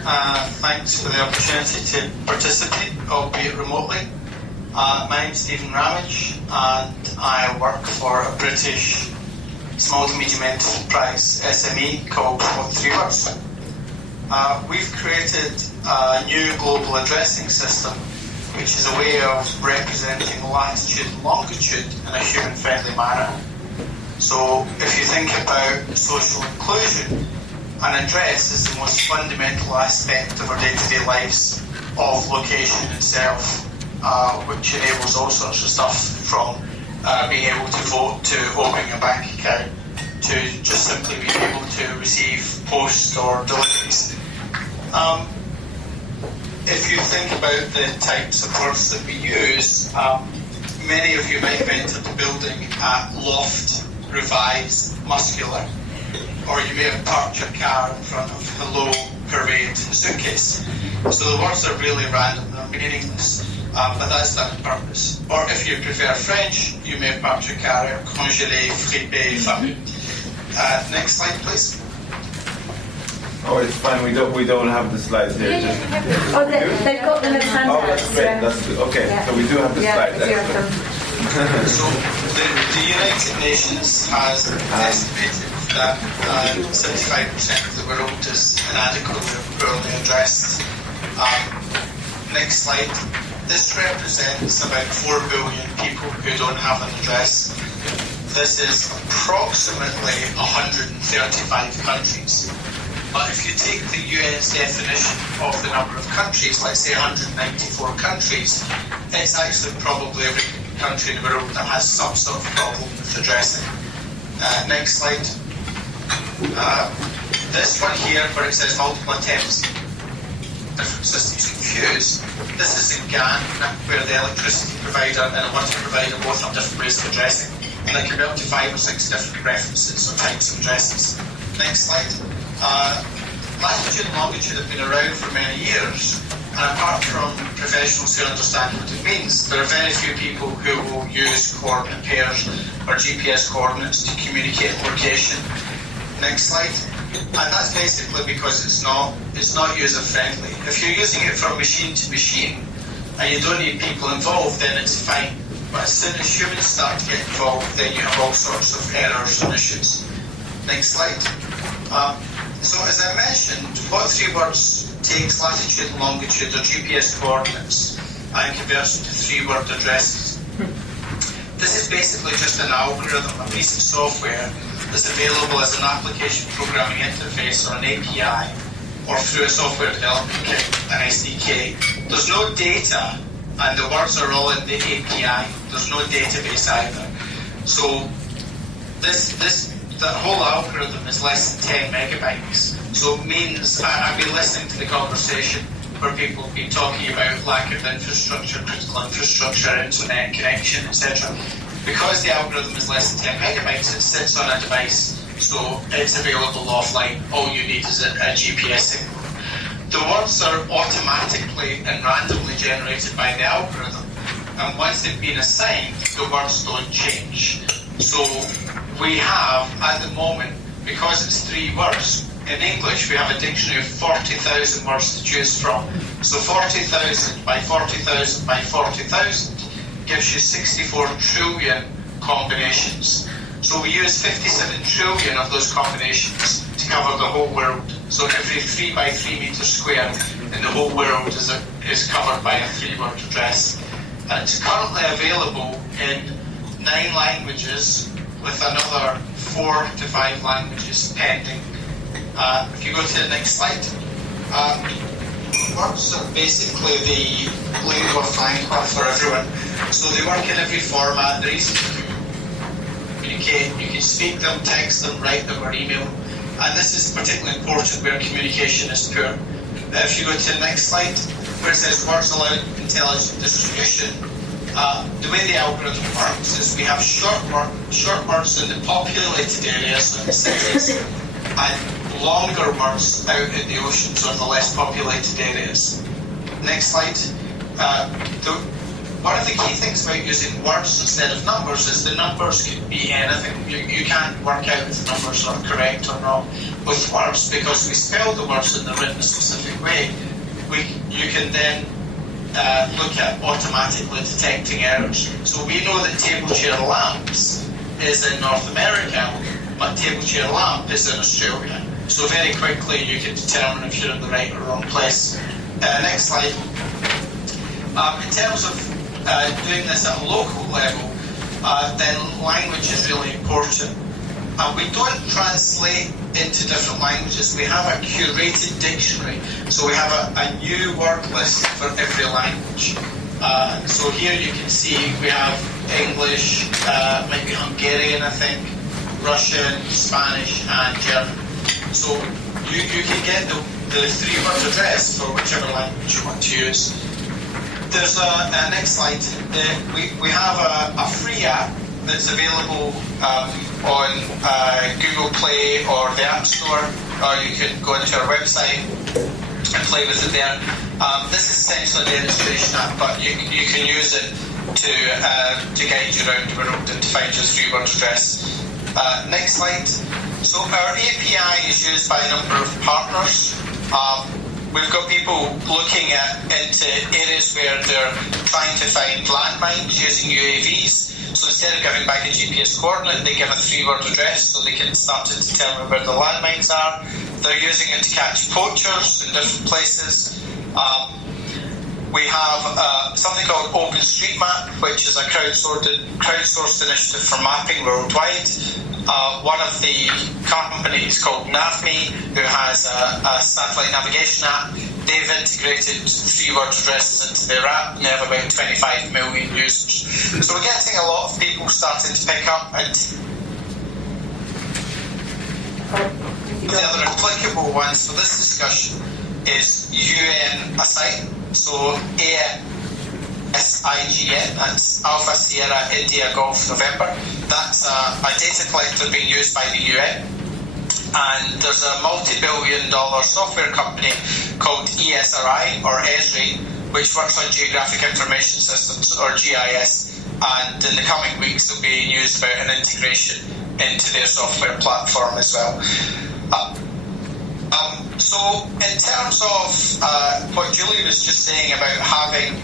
Thanks for the opportunity to participate, albeit remotely. My name's Stephen Ramage, and I work for a British small to medium enterprise SME called what3words. We've created a new global addressing system, which is a way of representing latitude and longitude in a human-friendly manner. So if you think about social inclusion, an address is the most fundamental aspect of our day-to-day lives of location itself, which enables all sorts of stuff from being able to vote to opening a bank account to just simply being able to receive post or deliveries. If you think about the types of words that we use, many of you might have entered the building at loft, revise, muscular, or you may have parked your car in front of hello, parade, suitcase. So the words are really random, they're meaningless, but that's done on purpose. Or if you prefer French, you may have parked your car at congelé, frippé, famu. Next slide, please. Oh, it's fine. We don't have the slides here. Oh, they've got them in front of us. Oh, that's great. That's good. Okay, yeah. So we do have the slides. So the United Nations has estimated that 75% of the world is inadequately or poorly addressed. Next slide. This represents about 4 billion people who don't have an address. This is approximately 135 countries. But if you take the UN's definition of the number of countries, let's say 194 countries, it's actually probably every country in the world that has some sort of problem with addressing. Next slide. This one here, where it says multiple attempts, different systems confused. This is in Ghana, where the electricity provider and the water provider both have different ways of addressing. And there can be up to 5 or 6 different references or types of addresses. Next slide. Latitude and longitude have been around for many years, and apart from professionals who understand what it means, there are very few people who will use coordinate pairs or GPS coordinates to communicate location. Next slide. And that's basically because it's not user-friendly. If you're using it from machine to machine, and you don't need people involved, then it's fine. But as soon as humans start to get involved, then you have all sorts of errors and issues. Next slide. So as I mentioned, what3words takes latitude and longitude or GPS coordinates and converts them to 3-word addresses. This is basically just an algorithm, a piece of software that's available as an application programming interface or an API or through a software development kit, an SDK. There's no data, and the words are all in the API. There's no database either. So that whole algorithm is less than 10 megabytes. So it means, I've been listening to the conversation where people have been talking about lack of infrastructure, critical infrastructure, internet connection, etc. Because the algorithm is less than 10 megabytes, it sits on a device, so it's available offline. All you need is a GPS signal. The words are automatically and randomly generated by the algorithm, and once they've been assigned, the words don't change. So we have, at the moment, because it's 3 words, in English we have a dictionary of 40,000 words to choose from. So 40,000 by 40,000 by 40,000 gives you 64 trillion combinations. So we use 57 trillion of those combinations to cover the whole world. So every 3 by 3 meters square in the whole world is covered by a 3-word address. And it's currently available in 9 languages, with another 4 to 5 languages pending. If you go to the next slide, words are basically the lingua franca for everyone. So they work in every format. They're easy to communicate. You can speak them, text them, write them, or email. And this is particularly important where communication is poor. If you go to the next slide, where it says words allow intelligent distribution, the way the algorithm works is we have short words in the populated areas of the cities and longer words out in the oceans or the less populated areas. Next slide. one of the key things about using words instead of numbers is the numbers could be anything. You can't work out if the numbers are correct or not with words, because we spell the words in the written specific way. You can then look at automatically detecting errors. So we know that table chair lamps is in North America, but table chair lamp is in Australia. So very quickly you can determine if you're in the right or wrong place. Next slide. In terms of doing this at a local level, then language is really important. We don't translate into different languages. We have a curated dictionary. So we have a new word list for every language. So here you can see we have English, might be Hungarian, I think, Russian, Spanish, and German. So you can get the 3-word address for whichever language you want to use. There's a next slide. We have a free app that's available on Google Play or the App Store, or you can go into our website and play with it there. This is essentially a demonstration app, but you can use it to guide you around the world and to find your 3-word address. Next slide. So our API is used by a number of partners. We've got people looking into areas where they're trying to find landmines using UAVs. So instead of giving back a GPS coordinate, they give a 3-word address so they can start to determine where the landmines are. They're using it to catch poachers in different places. We have something called OpenStreetMap, which is a crowdsourced initiative for mapping worldwide. One of the companies called NavMe, who has a satellite navigation app, they've integrated 3-word addresses into their app, and they have about 25 million users. So we're getting a lot of people starting to pick up, and the other applicable ones for this discussion is UN Assign. So ASIGN, that's Alpha Sierra India Golf November. That's a data collector being used by the UN. And there's a multi-billion-dollar software company called ESRI, or ESRI, which works on geographic information systems, or GIS. And in the coming weeks, they'll be news about an integration into their software platform as well. So in terms of what Julie was just saying about having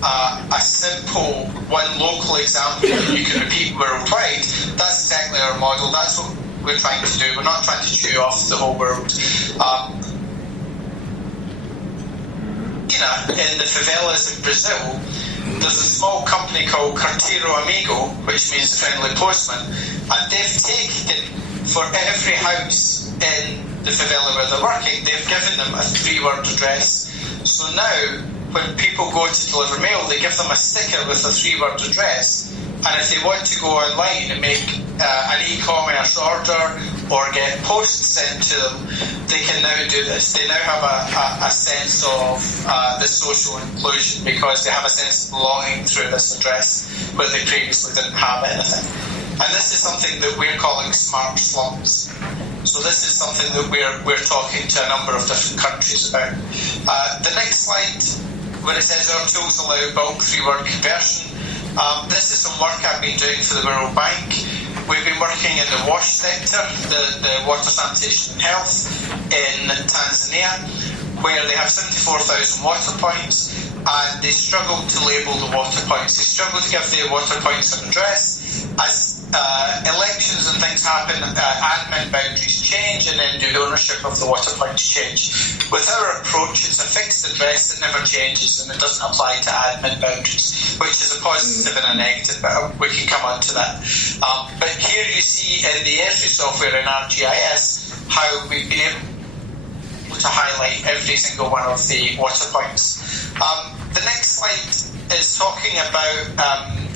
a simple one local example that you can repeat worldwide, that's exactly our model. That's what we're trying to do. We're not trying to chew off the whole world. In the favelas in Brazil, there's a small company called Carteiro Amigo, which means friendly postman, and they've taken for every house in the favela where they're working, they've given them a 3-word address. So now, when people go to deliver mail, they give them a sticker with a 3-word address, and if they want to go online and make an e-commerce order or get posts sent to them, they can now do this. They now have a sense of the social inclusion, because they have a sense of belonging through this address where they previously didn't have anything. And this is something that we're calling smart slums. So this is something that we're talking to a number of different countries about. The next slide, where it says our tools allow bulk 3-word conversion. This is some work I've been doing for the World Bank. We've been working in the WASH sector, the water, sanitation and health in Tanzania, where they have 74,000 water points, and they struggle to label the water points. They struggle to give the water points an address. As elections and things happen, admin boundaries change, and then the ownership of the water points change. With our approach, it's a fixed address that never changes, and it doesn't apply to admin boundaries, which is a positive and a negative, but we can come on to that. But here you see in the ESRI software in ArcGIS how we've been able to highlight every single one of the water points. The next slide is talking about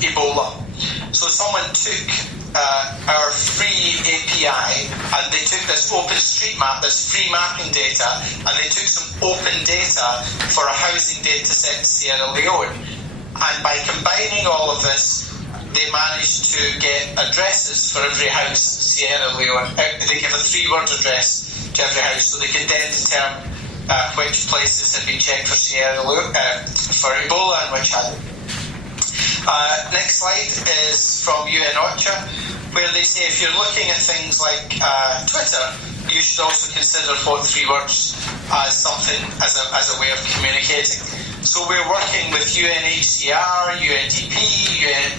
Ebola. So someone took our free API, and they took this OpenStreetMap, this free mapping data, and they took some open data for a housing data set in Sierra Leone. And by combining all of this, they managed to get addresses for every house in Sierra Leone. They give a 3-word address to every house, so they could then determine which places had been checked for Sierra Leone, for Ebola, and which hadn't. Next slide is from UN OCHA, where they say if you're looking at things like Twitter, you should also consider what3words as something, as a way of communicating. So we're working with UNHCR, UNDP,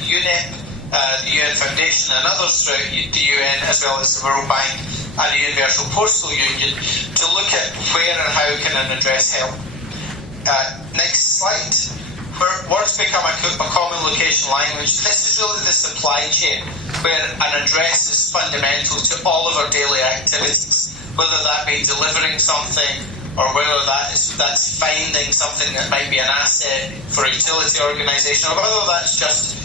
UNEP, the UN Foundation and others throughout the UN, as well as the World Bank and the Universal Postal Union, to look at where and how can an address help. Next slide. Where words become a common location language, this is really the supply chain, where an address is fundamental to all of our daily activities, whether that be delivering something, or whether that's finding something that might be an asset for a utility organisation, or whether that's just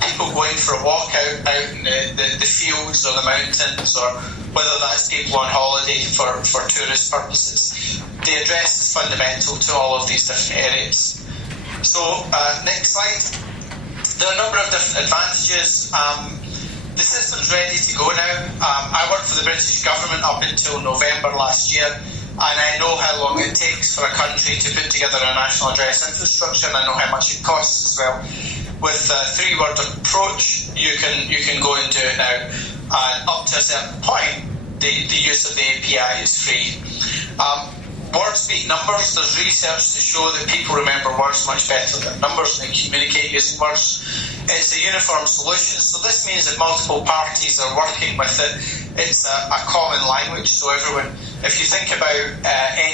people going for a walk out in the fields or the mountains, or whether that's people on holiday for tourist purposes. The address is fundamental to all of these different areas. So, next slide. There are a number of different advantages. The system's ready to go now. I worked for the British government up until November last year, and I know how long it takes for a country to put together a national address infrastructure, and I know how much it costs as well. With the 3-word approach, you can go and do it now, and up to a certain point, the use of the API is free. Words beat numbers. There's research to show that people remember words much better than numbers, and they communicate using words. It's a uniform solution, so this means that multiple parties are working with it. It's a common language, so everyone, if you think about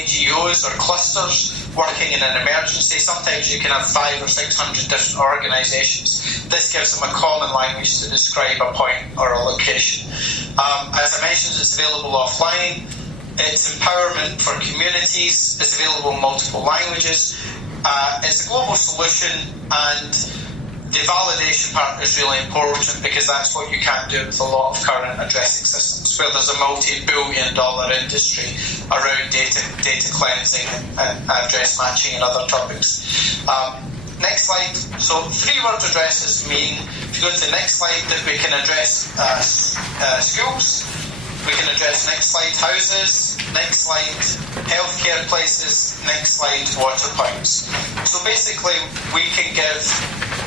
NGOs or clusters working in an emergency, sometimes you can have 500 or 600 different organisations. This gives them a common language to describe a point or a location. As I mentioned, it's available offline. It's empowerment for communities. It's available in multiple languages. It's a global solution, and the validation part is really important because that's what you can't do with a lot of current addressing systems, where there's a multi-billion-dollar industry around data cleansing and address matching and other topics. Next slide. So 3-word addresses mean, if you go to the next slide, that we can address schools. We can address, next slide, houses, next slide, healthcare places, next slide, water points. So basically, we can give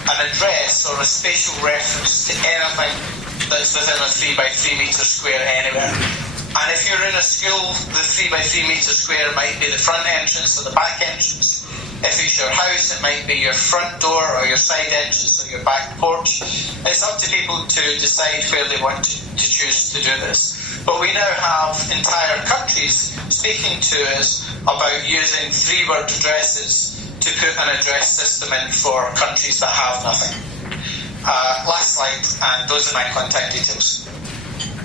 an address or a spatial reference to anything that's within a 3 by 3 metre square anywhere. And if you're in a school, the 3 by 3 metre square might be the front entrance or the back entrance. If it's your house, it might be your front door or your side entrance or your back porch. It's up to people to decide where they want to choose to do this. But we now have entire countries speaking to us about using 3-word addresses to put an address system in for countries that have nothing. Last slide, and those are my contact details.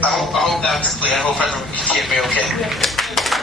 I hope that's clear. I hope everyone can hear me okay.